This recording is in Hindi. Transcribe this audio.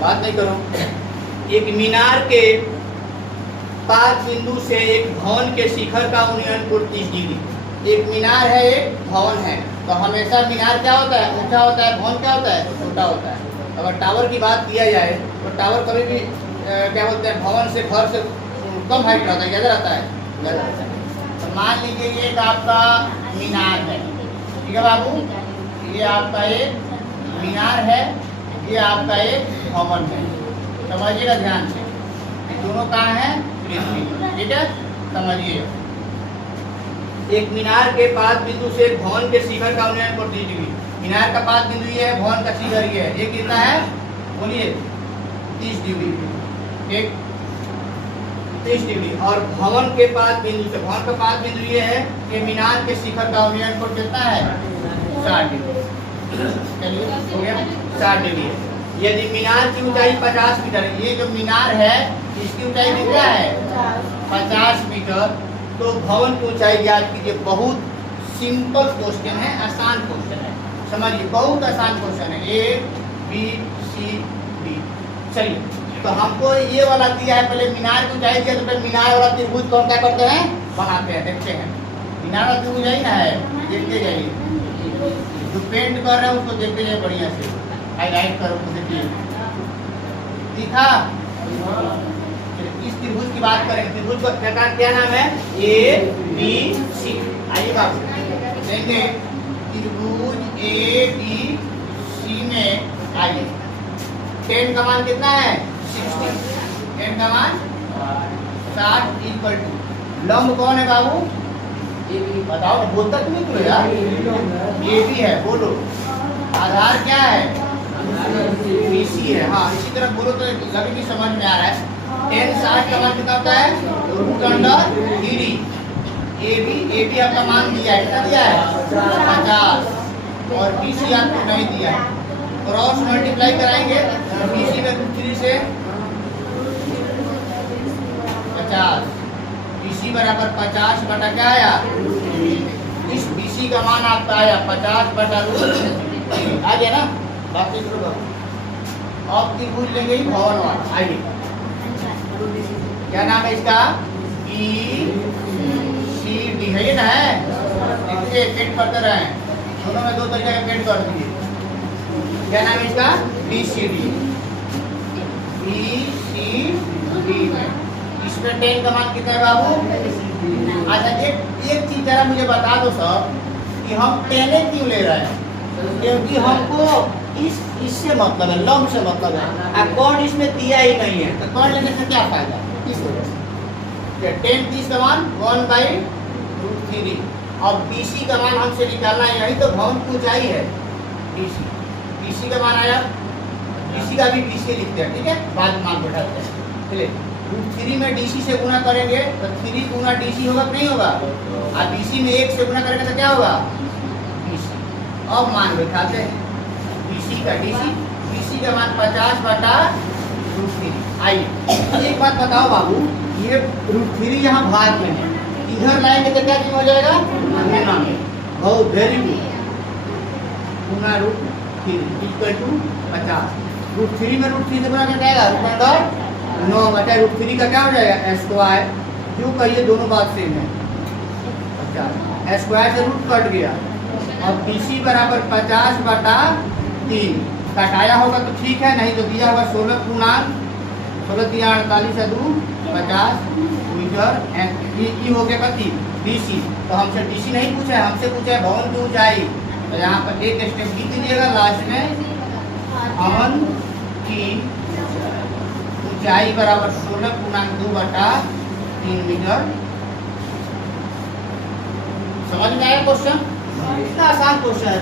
बात नहीं करो। एक मीनार के पाद बिंदु से एक भवन के शिखर का उन्नयन कोण 30 डिग्री। एक मीनार है, एक भवन है, तो हमेशा मीनार क्या होता है? ऊंचा होता है, भवन क्या होता है? छोटा होता है। अगर टावर की बात किया जाए तो टावर कभी भी क्या बोलते हैं, भवन से, घर से कम हाइट रहता है, ज़्यादा रहता है, ज़्यादा रहता है। तो मान लीजिए ये एक आपका मीनार है, ठीक है बाबू, ये आपका एक मीनार है, ये आपका एक भवन है। समझिएगा ध्यान से, दोनों कहाँ हैं? पृथ्वी, ठीक है, समझिए। एक मीनार के पाद बिंदु से एक भवन के शिखर का उन्नयन कोण 30 डिग्री। मीनार का पाद बिंदु ये है, भवन का शिखर ये है, ये कितना है? बोलिए 30 डिग्री, एक 30 डिग्री। और भवन के पाद बिंदु से, भवन का पाद बिंदु ये है कि मीनार के शिखर का उन्नयन कोण कितना है? 60 डिग्री। चलिए हो गया, 60 डिग्री है। यदि मीनार की ऊंचाई 50 मीटर है, ये जो मीनार है इसकी ऊंचाई कितना है? 50 मीटर, तो भवन की ऊंचाई ज्ञात कीजिए। बहुत सिंपल क्वेश्चन है, आसान क्वेश्चन है, समझिए, बहुत आसान क्वेश्चन है। A B C D. चलिए, तो हमको ये वाला दिया है, पहले मीनार की ऊंचाई दिया, तो पहले मीनार वाला त्रिभुज को हम क्या करते हैं? बनाते हैं, देखते हैं। मीनार वाला त्रिभुज यही ना है, देखते जाइए, जो पेंट कर रहे हैं उसको देखते जाइए बढ़िया से, हाईलाइट करो तो देखिए, दिखा? इस त्रिभुज की बात करेंगे। त्रिभुज का क्या नाम है? A B C. आइए बाबू देखेंगे, त्रिभुज ए बी सी में आइए, 10 का मान कितना है? 60। 10 का मान 60 इक्वल टू लंब कौन है बाबू? बताओ, बोलता क्यों नहीं तू यार? ए बी है, बोलो। आधार क्या है? BC है। हाँ, इसी तरह बोलो तो लगे कि समझ में आ रहा है। 10 60 का मान कितना होता है? √3। ए बी आपका मान दिया है, कितना दिया है? 50। और BC आपको नहीं दिया है, क्रॉस मल्टीप्लाई कराएंगे, BC में √3 से 50, BC बराबर 50 बटा क्या आया? इस BC का मान आपका आया 50 बटा √3, आ गया ना? बाकी अब त्रिभुज लेंगे ही भवन वाला। आइए, क्या नाम है इसका? बी सी डी है, ये ना है? देखिए पेंट करते रहे, दोनों में 2 तरीके का पेंट कर दीजिए। क्या नाम है इसका? B C D. B C D में इसमें 10 का मान कितना है बाबू? अच्छा, एक चीज जरा मुझे बता दो सब कि हम 10 क्यों ले रहे हैं? क्योंकि हमको इससे मतलब है, लंब से मतलब है, कोण इसमें दिया ही नहीं है, तो कोण लेने से क्या फायदा? इस वजह से 10 30 का मान 1/√3। और BC का मान हमसे निकालना है, यही तो भवन की ऊंचाई है, BC का मान आया, BC का भी BC लिखते हैं, ठीक है, बाद में मान बैठाते हैं। चलिए, √3 में DC से गुना करेंगे तो 3 गुना DC होगा कि नहीं होगा? और BC में 1 से गुना करेंगे तो क्या होगा? BC। अब मान बैठाते हैं, BC का मान 50 बटा √3। आइए, एक बात बताओ बाबू, ये √3 यहाँ भाग में है, इधर लाएंगे तो क्या चीज हो जाएगा? गुना में। बहुत वेरी गुड, गुना √3 इक्वल टू 50। √3 में √3 से गुना कर जाएगा, √9 बटा √3 का क्या हो जाएगा? स्क्वायर। क्यों कहिए, दोनों बात सेम है। 50 स्क्वायर से रूट कट गया, और BC बराबर 50 बटा 3 घटाया होगा तो ठीक है, नहीं तो दिया होगा 16 पूर्णांक 16 दिया 48 से 2 50 मीटर। ये हो गया कथी? BC। तो हमसे DC नहीं पूछा है, हमसे पूछा है भवन की ऊंचाई। तो यहाँ पर एक स्टेप लिख दीजिएगा लास्ट में, भवन की ऊंचाई बराबर 16 पूर्णांक 2 बटा 3 मीटर। समझ में आया क्वेश्चन? इतना आसान क्वेश्चन है।